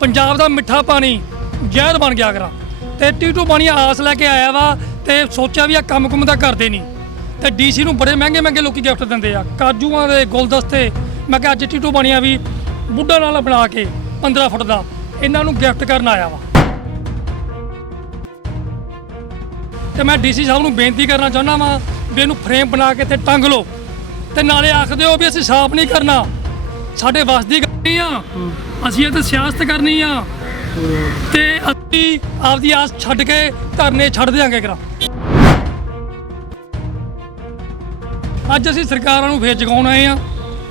ਪੰਜਾਬ ਦਾ ਮਿੱਠਾ ਪਾਣੀ ਜ਼ਹਿਰ ਬਣ ਗਿਆ ਕਰਾ ਤੇ ਟੀਟੂ ਪਾਣੀ ਆਸ ਲੈ ਕੇ ਆਇਆ ਵਾ ਤੇ ਸੋਚਿਆ ਵੀ ਆ ਕੰਮ ਕੁਮ ਤਾਂ ਕਰਦੇ ਨਹੀਂ। ਤੇ ਡੀਸੀ ਨੂੰ ਬੜੇ ਮਹਿੰਗੇ ਮਹਿੰਗੇ ਲੋਕੀ ਗਿਫਟ ਦਿੰਦੇ ਆ। ਕਾਜੂਆਂ ਦੇ ਗੁਲਦਸਤੇ, ਮੈਂ ਕਿਹਾ ਅੱਜ ਟੀਟੂ ਬਣਿਆ ਵੀ ਬੁੱਢਾ ਨਾਲ ਬਣਾ ਕੇ 15 ਫੁੱਟ ਦਾ ਇਹਨਾਂ ਨੂੰ ਗਿਫਟ ਕਰਨ ਆਇਆ ਵਾ। ਤੇ ਮੈਂ ਡੀਸੀ ਸਾਹਿਬ ਨੂੰ ਬੇਨਤੀ ਕਰਨਾ ਚਾਹੁੰਦਾ ਵਾਂ ਵੀ ਇਹਨੂੰ ਫਰੇਮ ਬਣਾ ਕੇ ਤੇ ਟੰਗ ਲਓ। ਤੇ ਨਾਲੇ ਆਖਦੇ ਹੋ ਵੀ ਅਸੀਂ ਸਾਫ਼ ਨਹੀਂ ਕਰਨਾ। ਸਾਡੇ ਵੱਸ ਦੀ ਆ ਅਸੀਂ ਇਹ ਤੇ ਸਿਆਸਤ ਕਰਨੀ ਆ। ਤੇ ਅਸੀਂ ਆਪਦੀ ਆਸ ਛੱਡ ਕੇ ਧਰਨੇ ਛੱਡ ਦਿਆਂਗੇ ਕਰਾ ਅੱਜ ਅਸੀਂ ਸਰਕਾਰਾਂ ਨੂੰ ਫੇਰ ਜਗਾਉਣ ਆਏ ਆ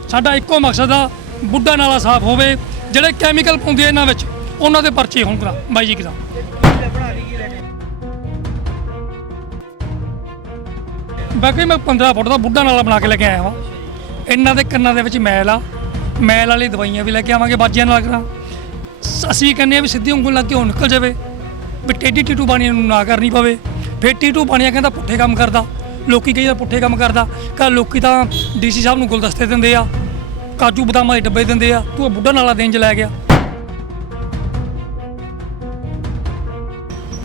ਸਾਡਾ ਇੱਕੋ ਮਕਸਦ ਆ, ਬੁੱਢਾ ਨਾਲਾ ਸਾਫ਼ ਹੋਵੇ। ਜਿਹੜੇ ਕੈਮੀਕਲ ਪਾਉਂਦੇ ਆ ਇਹਨਾਂ ਵਿੱਚ, ਉਹਨਾਂ ਦੇ ਪਰਚੇ ਹੋਣ ਕਰਾ। ਬਾਈ ਜੀ ਕਰਾ ਬਾਕੀ ਮੈਂ 15 ਫੁੱਟ ਦਾ ਬੁੱਢਾ ਨਾਲਾ ਬਣਾ ਕੇ ਲੈ ਕੇ ਆਇਆ ਵਾਂ। ਇਹਨਾਂ ਦੇ ਕੰਨਾਂ ਦੇ ਵਿੱਚ ਮੈਲ ਆ। ਮੈਲ ਵਾਲੀ ਦਵਾਈਆਂ ਵੀ ਲੈ ਕੇ ਆਵਾਂਗੇ, ਬਾਜੀਆਂ ਨਾਲ ਕਰਾਂ ਅਸੀਂ ਕਹਿੰਦੇ ਆ ਵੀ ਸਿੱਧੀ ਉਂਗਲ ਲੱਗ ਕੇ ਉਹ ਨਿਕਲ ਜਾਵੇ, ਵੀ ਟੇਢੀ ਟੀਟੂ ਬਾਣੀਆਂ ਨੂੰ ਨਾ ਕਰਨੀ ਪਵੇ। ਫਿਰ ਟੀਟੂ ਬਾਣੀਆਂ ਕਹਿੰਦਾ ਪੁੱਠੇ ਕੰਮ ਕਰਦਾ, ਲੋਕੀ ਕਈ ਪੁੱਠੇ ਕੰਮ ਕਰਦਾ। ਕਹ ਲੋਕੀ ਤਾਂ ਡੀਸੀ ਸਾਹਿਬ ਨੂੰ ਗੁਲਦਸਤੇ ਦਿੰਦੇ ਆ, ਕਾਜੂ ਬਦਾਮਾਂ ਦੇ ਡੱਬੇ ਦਿੰਦੇ ਆ, ਤੂੰ ਬੁੱਢਾ ਨਾਲਾ ਦੇਣ ਚ ਲੈ ਗਿਆ।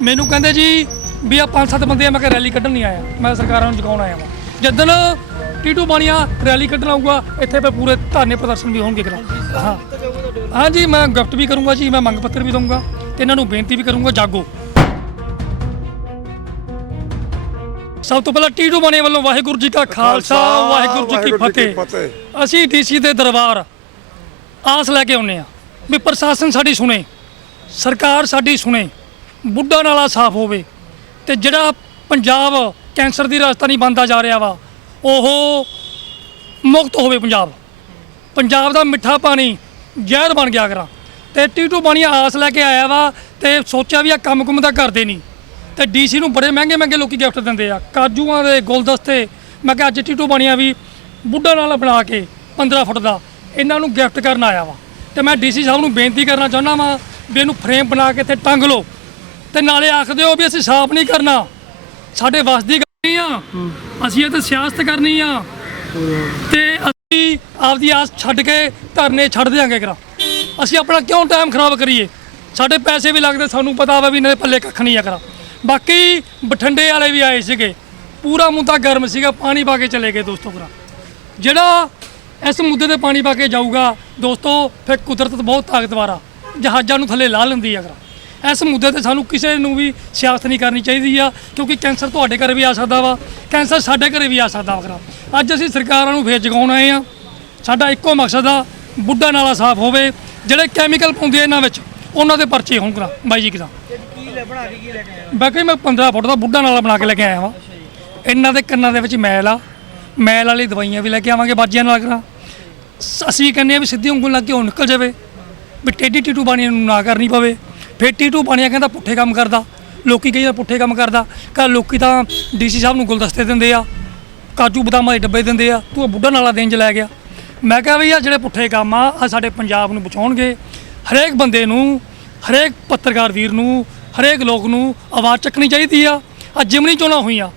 ਮੈਨੂੰ ਕਹਿੰਦੇ ਜੀ ਵੀ ਆ ਪੰਜ ਸੱਤ ਬੰਦੇ ਆ, ਮੈਂ ਕਿਹਾ ਰੈਲੀ ਕੱਢਣ ਨਹੀਂ ਆਇਆ, ਮੈਂ ਸਰਕਾਰਾਂ ਨੂੰ ਜਗਾਉਣ ਆਇਆ ਵਾਂ। ਜਦੋਂ ਟੀਟੂ ਬਾਣੀਆਂ ਰੈਲੀ ਕੱਢਣ ਆਊਗਾ। ਇੱਥੇ ਪੇ ਪੂਰੇ ਧਰਨੇ ਪ੍ਰਦਰਸ਼ਨ ਵੀ ਹੋਣਗੇ ਕਰਾਂ ਹਾਂ। ਹਾਂ ਜੀ ਮੈਂ ਗਿਫਟ ਵੀ ਕਰੂੰਗਾ ਜੀ ਮੈਂ ਮੰਗ ਪੱਤਰ ਵੀ ਦਊਂਗਾ ਤੇ ਇਹਨਾਂ ਨੂੰ ਬੇਨਤੀ ਵੀ ਕਰੂੰਗਾ ਜਾਗੋ। ਸਭ ਤੋਂ ਪਹਿਲਾਂ ਟੀਟੂ ਬਾਣੇ ਵੱਲੋਂ ਵਾਹਿਗੁਰੂ ਜੀ ਕਾ ਖਾਲਸਾ ਵਾਹਿਗੁਰੂ ਜੀ ਕੀ ਫਤਿਹ। ਅਸੀਂ ਡੀਸੀ ਦੇ ਦਰਬਾਰ ਆਸ ਲੈ ਕੇ ਆਉਨੇ ਆ ਵੀ ਪ੍ਰਸ਼ਾਸਨ ਸਾਡੀ ਸੁਣੇ ਸਰਕਾਰ ਸਾਡੀ ਸੁਣੇ ਬੁੱਢਾ ਨਾਲਾ ਸਾਫ਼ ਹੋਵੇ ਤੇ ਜਿਹੜਾ ਪੰਜਾਬ ਕੈਂਸਰ ਦੀ ਰਾਜਧਾਨੀ ਬਣਦਾ ਜਾ ਰਿਹਾ ਵਾ ਉਹ ਮੁਕਤ ਹੋਵੇ ਪੰਜਾਬ। ਪੰਜਾਬ ਦਾ ਮਿੱਠਾ ਪਾਣੀ ਜ਼ਹਿਰ ਬਣ ਗਿਆ ਕਰਾ। ਤੇ ਟੀਟੂ ਬਾਣੀ ਆਸ ਲੈ ਕੇ ਆਇਆ ਵਾ ਤੇ ਸੋਚਿਆ ਵੀ ਆ ਕੰਮ ਕੁਮ ਤਾਂ ਕਰਦੇ ਨਹੀਂ। ਤੇ ਡੀਸੀ ਨੂੰ ਬੜੇ ਮਹਿੰਗੇ ਮਹਿੰਗੇ ਲੋਕੀ ਗਿਫਟ ਦਿੰਦੇ ਆ। ਕਾਜੂਆਂ ਦੇ ਗੁਲਦਸਤੇ, ਮੈਂ ਕਿਹਾ ਅੱਜ ਟੀਟੂ ਬਣਿਆ ਵੀ ਬੁੱਢਾ ਨਾਲ ਬਣਾ ਕੇ 15 ਫੁੱਟ ਦਾ ਇਹਨਾਂ ਨੂੰ ਗਿਫਟ ਕਰਨ ਆਇਆ ਵਾ। ਤੇ ਮੈਂ ਡੀਸੀ ਸਾਹਿਬ ਨੂੰ ਬੇਨਤੀ ਕਰਨਾ ਚਾਹੁੰਦਾ ਵਾਂ ਵੀ ਇਹਨੂੰ ਫਰੇਮ ਬਣਾ ਕੇ ਤੇ ਟੰਗ ਲਓ। ਤੇ ਨਾਲੇ ਆਖਦੇ ਹੋ ਵੀ ਅਸੀਂ ਸਾਫ਼ ਨਹੀਂ ਕਰਨਾ। ਸਾਡੇ ਵੱਸ ਦੀ ਆ। ਅਸੀਂ ਇਹ ਤੇ ਸਿਆਸਤ ਕਰਨੀ ਆ। ਤੇ ਅਸੀਂ ਆਪਦੀ ਆਸ ਛੱਡ ਕੇ ਧਰਨੇ ਛੱਡ ਦਿਆਂਗੇ ਕਰਾ। ਅਸੀਂ ਆਪਣਾ ਕਿਉਂ ਟਾਈਮ ਖਰਾਬ ਕਰੀਏ? ਸਾਡੇ ਪੈਸੇ ਵੀ ਲੱਗਦੇ, ਸਾਨੂੰ ਪਤਾ ਵਾ ਵੀ ਇਹਨਾਂ ਦੇ ਪੱਲੇ ਕੱਖ ਨਹੀਂ ਆ ਕਰਾ। ਬਾਕੀ ਬਠਿੰਡੇ ਵਾਲੇ ਵੀ ਆਏ ਸੀਗੇ। ਪੂਰਾ ਮੁੱਦਾ ਗਰਮ ਸੀਗਾ, ਪਾਣੀ ਪਾ ਕੇ ਚਲੇ ਗਏ ਦੋਸਤੋ ਕਰਾ। ਜਿਹੜਾ ਇਸ ਮੁੱਦੇ ਤੇ ਪਾਣੀ ਪਾ ਕੇ ਜਾਊਗਾ, ਦੋਸਤੋ, ਫਿਰ ਕੁਦਰਤ ਬਹੁਤ ਤਾਕਤਵਾਰ ਆ। ਜਹਾਜ਼ਾਂ ਨੂੰ ਥੱਲੇ ਲਾ ਲੈਂਦੀ ਆ ਕਰਾ। ਇਸ ਮੁੱਦੇ ਤੇ ਸਾਨੂੰ ਕਿਸੇ ਨੂੰ ਵੀ ਸਿਆਸਤ ਨਹੀਂ ਕਰਨੀ ਚਾਹੀਦੀ ਆ, ਕਿਉਂਕਿ ਕੈਂਸਰ ਤੁਹਾਡੇ ਘਰ ਵੀ ਆ ਸਕਦਾ ਵਾ, ਕੈਂਸਰ ਸਾਡੇ ਘਰੇ ਵੀ ਆ ਸਕਦਾ ਵਾ ਕਰਾ ਅੱਜ ਅਸੀਂ ਸਰਕਾਰਾਂ ਨੂੰ ਫੇਰ ਜਗਾਉਣ ਆਏ ਆ। ਸਾਡਾ ਇੱਕੋ ਮਕਸਦ ਆ, ਬੁੱਢਾ ਨਾਲਾ ਸਾਫ਼ ਹੋਵੇ। ਜਿਹੜੇ ਕੈਮੀਕਲ ਪਾਉਂਦੇ ਆ ਇਹਨਾਂ ਵਿੱਚ, ਉਹਨਾਂ ਦੇ ਪਰਚੇ ਹੋਣ ਬਾਈ ਜੀ ਕਰਾ ਕੀ ਲੈ ਬਣਾ ਕੇ ਕੀ ਲੈ ਕੇ ਆਏ ਬਾਕੀ ਮੈਂ 15 ਫੁੱਟ ਦਾ ਬੁੱਢਾ ਨਾਲਾ ਬਣਾ ਕੇ ਲੈ ਕੇ ਆਇਆ ਵਾਂ। ਇਹਨਾਂ ਦੇ ਕੰਨਾਂ ਦੇ ਵਿੱਚ ਮੈਲ ਆ। ਮੈਲ ਵਾਲੀ ਦਵਾਈਆਂ ਵੀ ਲੈ ਕੇ ਆਵਾਂਗੇ ਬਾਜੀਆਂ ਨਾਲ ਕਰਾਂ ਅਸੀਂ ਕਹਿੰਦੇ ਆ ਵੀ ਸਿੱਧੀ ਉਂਗਲ ਲੱਗ ਕੇ ਉਹ ਨਿਕਲ ਜਾਵੇ, ਵੀ ਟੇਢੀ ਟੀਟੂ ਬਾਣੀ ਨੂੰ ਨਾ ਕਰਨੀ ਪਵੇ। ਫਿਰ ਟੀਟੂ ਬਾਣੀਆਂ ਕਹਿੰਦਾ ਪੁੱਠੇ ਕੰਮ ਕਰਦਾ, ਲੋਕੀ ਕਈ ਵਾਰ ਪੁੱਠੇ ਕੰਮ ਕਰਦਾ ਕਹ ਲੋਕੀ ਤਾਂ ਡੀਸੀ ਸਾਹਿਬ ਨੂੰ ਗੁਲਦਸਤੇ ਦਿੰਦੇ ਆ, ਕਾਜੂ ਬਦਾਮਾਂ ਦੇ ਡੱਬੇ ਦਿੰਦੇ ਆ, ਤੂੰ ਬੁੱਢਾ ਨਾਲਾ ਦੇਣ ਚ ਲੈ ਗਿਆ। ਮੈਂ ਕਿਹਾ ਵੀ ਆ ਜਿਹੜੇ ਪੁੱਠੇ ਕੰਮ ਆ ਆ ਸਾਡੇ ਪੰਜਾਬ ਨੂੰ ਬਚਾਉਣਗੇ। ਹਰੇਕ ਬੰਦੇ ਨੂੰ, ਹਰੇਕ ਪੱਤਰਕਾਰ ਵੀਰ ਨੂੰ, ਹਰੇਕ ਲੋਕ ਨੂੰ ਆਵਾਜ਼ ਚੱਕਣੀ ਚਾਹੀਦੀ ਆ। ਆ ਜਿਮਨੀ ਚੋਣਾਂ ਹੋਈਆਂ,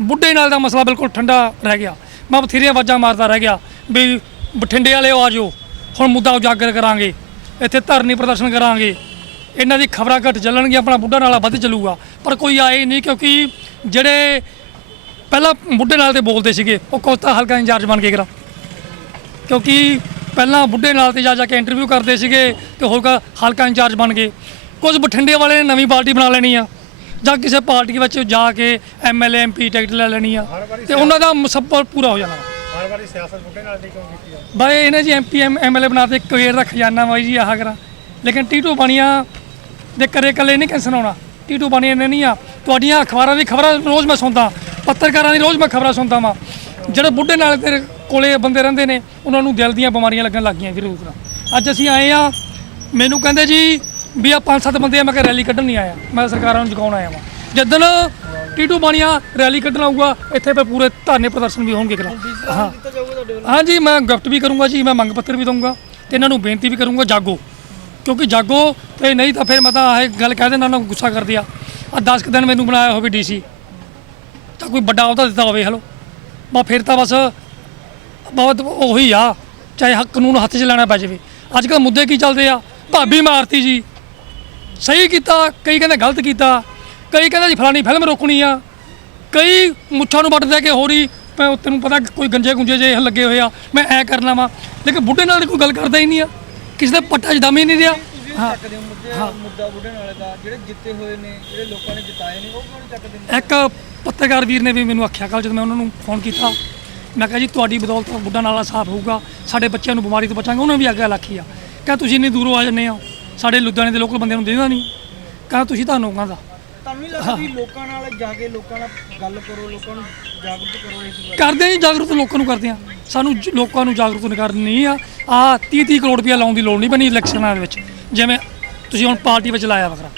ਬੁੱਢੇ ਨਾਲ ਦਾ ਮਸਲਾ ਬਿਲਕੁਲ ਠੰਡਾ ਰਹਿ ਗਿਆ। ਮੈਂ ਬਥੇਰੀਆਂ ਆਵਾਜ਼ਾਂ ਮਾਰਦਾ ਰਹਿ ਗਿਆ ਵੀ ਬਠਿੰਡੇ ਵਾਲੇ ਆ ਜਾਓ, ਹੁਣ ਮੁੱਦਾ ਉਜਾਗਰ ਕਰਾਂਗੇ, ਇੱਥੇ ਧਰਨੀ ਪ੍ਰਦਰਸ਼ਨ ਕਰਾਂਗੇ। ਇਹਨਾਂ ਦੀ ਖਬਰਾਂ ਘੱਟ ਚੱਲਣਗੀਆਂ ਆਪਣਾ ਬੁੱਢਾ ਨਾਲਾ ਵੱਧ ਚੱਲੂਗਾ। ਪਰ ਕੋਈ ਆਏ ਨਹੀਂ ਕਿਉਂਕਿ ਜਿਹੜੇ ਪਹਿਲਾਂ ਬੁੱਢੇ ਨਾਲ ਤੇ ਬੋਲਦੇ ਸੀਗੇ ਉਹ ਕੋਸਤਾ ਹਲਕਾ ਇੰਚਾਰਜ ਬਣ ਕੇ ਕਰਾ। ਕਿਉਂਕਿ ਪਹਿਲਾਂ ਬੁੱਢੇ ਨਾਲ ਤੇ ਜਾ ਜਾ ਕੇ ਇੰਟਰਵਿਊ ਕਰਦੇ ਸੀਗੇ ਤੇ ਹਲਕਾ ਹਲਕਾ ਇੰਚਾਰਜ ਬਣ ਗਏ। ਕੁਝ ਬਠਿੰਡੇ ਵਾਲੇ ਨੇ ਨਵੀਂ ਪਾਰਟੀ ਬਣਾ ਲੈਣੀ ਆ ਜਾਂ ਕਿਸੇ ਪਾਰਟੀ ਵਿੱਚ ਜਾ ਕੇ ਐਮਐਲਏ ਐਮਪੀ ਟਿਕਟ ਲੈ ਲੈਣੀ ਆ ਤੇ ਉਹਨਾਂ ਦਾ ਮੁਸੱਬਲ ਪੂਰਾ ਹੋ ਜਾਣਾ। ਹਰ ਵਾਰੀ ਸਿਆਸਤ ਬੁੱਢੇ ਨਾਲ ਨਹੀਂ ਕਿਉਂ ਕੀਤੀ ਆ? ਬਾਈ ਇਹਨੇ ਜੀ ਐਮਪੀ ਐਮਐਲਏ ਬਣਾਤੇ ਕਵੇਰ ਦਾ ਖਜ਼ਾਨਾ ਬਾਈ ਜੀ ਆਹ ਕਰਾ। ਲੇਕਿਨ ਟੀਟੂ ਬਾਣੀਆਂ ਦੇ ਕਰੇ ਕੱਲੇ ਨਹੀਂ ਕੈਂਸਰ ਆਉਣਾ ਟੀਟੂ ਬਾਣੀਆਂ ਨੇ ਨਹੀਂ ਆ। ਤੁਹਾਡੀਆਂ ਅਖਬਾਰਾਂ ਦੀ ਖਬਰਾਂ ਰੋਜ਼ ਮੈਂ ਸੁਣਦਾ। ਪੱਤਰਕਾਰਾਂ ਦੀ ਰੋਜ਼ ਮੈਂ ਖਬਰਾਂ ਸੁਣਦਾ ਵਾਂ। ਜਿਹੜੇ ਬੁੱਢੇ ਨਾਲ ਤੇਰੇ ਕੋਲੇ ਬੰਦੇ ਰਹਿੰਦੇ ਨੇ, ਉਹਨਾਂ ਨੂੰ ਦਿਲ ਦੀਆਂ ਬਿਮਾਰੀਆਂ ਲੱਗਣ ਲੱਗ ਗਈਆਂ ਫਿਰ ਅੱਜ ਅਸੀਂ ਆਏ ਆ ਮੈਨੂੰ ਕਹਿੰਦੇ ਜੀ ਵੀ ਆ ਪੰਜ ਸੱਤ ਬੰਦੇ ਆ, ਮੈਂ ਕਿਹਾ ਰੈਲੀ ਕੱਢਣ ਨਹੀਂ ਆਇਆ। ਮੈਂ ਸਰਕਾਰਾਂ ਨੂੰ ਜਗਾਉਣ ਆਇਆ ਵਾਂ। ਜਦੋਂ ਟੀਟੂ ਬਾਣੀਆਂ ਰੈਲੀ ਕੱਢਣ ਆਊਗਾ, ਇੱਥੇ ਪੇ ਪੂਰੇ ਧਰਨੇ ਪ੍ਰਦਰਸ਼ਨ ਵੀ ਹੋਣਗੇ ਕਰਾ ਹਾਂ। ਹਾਂਜੀ, ਮੈਂ ਗਿਫਟ ਵੀ ਕਰੂੰਗਾ ਜੀ, ਮੈਂ ਮੰਗ ਪੱਤਰ ਵੀ ਦਊਂਗਾ ਤੇ ਇਹਨਾਂ ਨੂੰ ਬੇਨਤੀ ਵੀ ਕਰੂੰਗਾ, ਜਾਗੋ। ਕਿਉਂਕਿ ਜਾਗੋ ਤੇ ਨਹੀਂ ਤਾਂ ਫਿਰ ਮੈਂ ਤਾਂ ਇਹ ਗੱਲ ਕਹਿ ਦੇਣਾ ਉਹਨਾਂ ਨੂੰ ਗੁੱਸਾ ਕਰਦੀ ਆ। ਆ 10 ਕੁ ਦਿਨ ਮੈਨੂੰ ਬਣਾਇਆ ਹੋਵੇ ਡੀਸੀ। ਤਾਂ ਕੋਈ ਵੱਡਾ ਅਹੁਦਾ ਦਿੱਤਾ ਹੋਵੇ, ਹਲੋ। ਬਾ ਫਿਰ ਤਾਂ ਬਸ ਬਹੁਤ ਉਹੀ ਆ, ਚਾਹੇ ਹੱਕ ਕਾਨੂੰਨ ਹੱਥ 'ਚ ਲੈਣਾ ਪੈ ਜਾਵੇ। ਅੱਜ ਕੱਲ੍ਹ ਮੁੱਦੇ ਕੀ ਚੱਲਦੇ ਆ? ਭਾਬੀ ਮਾਰਤੀ ਜੀ। ਸਹੀ ਕੀਤਾ, ਕਈ ਕਹਿੰਦੇ ਗਲਤ ਕੀਤਾ। ਕਈ ਕਹਿੰਦੇ ਜੀ ਫਲਾਣੀ ਫਿਲਮ ਰੋਕਣੀ ਆ। ਕਈ ਮੁੱਛਾਂ ਨੂੰ ਵੱਟ ਦੇ ਕੇ ਹੋਰੀ ਤੈਨੂੰ ਪਤਾ ਕੋਈ ਗੰਜੇ ਗੁੰਜੇ ਜੇ ਲੱਗੇ ਹੋਏ ਆ। ਮੈਂ ਐ ਕਰਨਾ ਵਾ। ਲੇਕਿਨ ਬੁੱਢੇ ਨਾਲ ਕੋਈ ਗੱਲ ਕਰਦਾ ਹੀ ਨਹੀਂ ਆ। ਕਿਸੇ ਦੇ ਪੱਟਾ 'ਚ ਦਮ ਹੀ ਨਹੀਂ ਰਿਹਾ। ਤੁਸੀਂ ਚੱਕਦੇ ਹੋ ਮੁੱਦੇ ਮੁੱਦਾ ਬੁੱਢੇ ਨਾਲੇ ਦਾ ਜਿਹੜੇ ਜਿੱਤੇ ਹੋਏ ਨੇ ਜਿਹੜੇ ਲੋਕਾਂ ਨੇ ਜਿਤਾਏ ਨੇ ਉਹ ਕਿਉਂ ਨਹੀਂ ਚੱਕਦੇ? ਇੱਕ ਪੱਤਰਕਾਰ ਵੀਰ ਨੇ ਵੀ ਮੈਨੂੰ ਆਖਿਆ ਕੱਲ ਜਦੋਂ ਮੈਂ ਉਹਨਾਂ ਨੂੰ ਫੋਨ ਕੀਤਾ। ਮੈਂ ਕਿਹਾ ਜੀ ਤੁਹਾਡੀ ਬਦੌਲਤ ਬੁੱਢਾ ਨਾਲਾ ਸਾਫ਼ ਹੋਊਗਾ। ਸਾਡੇ ਬੱਚਿਆਂ ਨੂੰ ਬਿਮਾਰੀ ਤੋਂ ਬਚਾਂਗੇ ਉਹਨਾਂ ਵੀ ਅੱਗੇ ਆਖੀ ਆ। ਕਹਿੰਦਾ ਤੁਸੀਂ ਇੰਨੀ ਦੂਰੋਂ ਆ ਜੰਨੇ ਆ ਸਾਡੇ ਲੁਧਿਆਣੇ ਦੇ ਲੋਕਲ ਬੰਦਿਆਂ ਨੂੰ ਦੇਦਾ ਨਹੀਂ। ਕਹਿੰਦਾ ਤੁਸੀਂ ਤੁਹਾਨੂੰ ਕਹਿੰਦਾ ਤੁਹਾਨੂੰ ਨਹੀਂ ਲੱਗਦਾ ਵੀ ਲੋਕਾਂ ਨਾਲ ਜਾ ਕੇ ਲੋਕਾਂ ਨਾਲ ਗੱਲ ਕਰੋ ਲੋਕਾਂ ਨੂੰ ਜਾਗਰੂਕ ਕਰੋ ਇਸ ਬਾਰੇ? ਕਰਦੇ ਆ ਜੀ ਜਾਗਰੂਕ ਲੋਕਾਂ ਨੂੰ ਕਰਦੇ ਆ। ਸਾਨੂੰ ਜ- ਲੋਕਾਂ ਨੂੰ ਜਾਗਰੂਕ ਕਰਨੀ ਆ। ਆ 30 30 ਕਰੋੜ ਰੁਪਇਆ ਲਾਉਣ ਦੀ ਲੋੜ ਨਹੀਂ ਬਣੀ ਇਲੈਕਸ਼ਨਾਂ ਦੇ ਵਿੱਚ। ਜਿਵੇਂ ਤੁਸੀਂ ਹੁਣ ਪਾਰਟੀ ਵਿੱਚ ਲਾਇਆ ਵਗਰਾ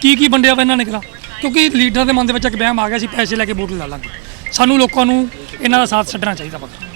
ਕੀ ਕੀ ਵੰਡਿਆ ਵਾ ਇਹਨਾਂ ਨੇ ਕਰਾ ਕਿਉਂਕਿ ਲੀਡਰਾਂ ਦੇ ਮਨ ਦੇ ਵਿੱਚ ਇੱਕ ਵਹਿਮ ਆ ਗਿਆ ਸੀ ਪੈਸੇ ਲੈ ਕੇ ਵੋਟ ਲੈ ਲਾਂਗੇ। ਸਾਨੂੰ ਲੋਕਾਂ ਨੂੰ ਇਹਨਾਂ ਦਾ ਸਾਥ ਛੱਡਣਾ ਚਾਹੀਦਾ ਵਗਰਾ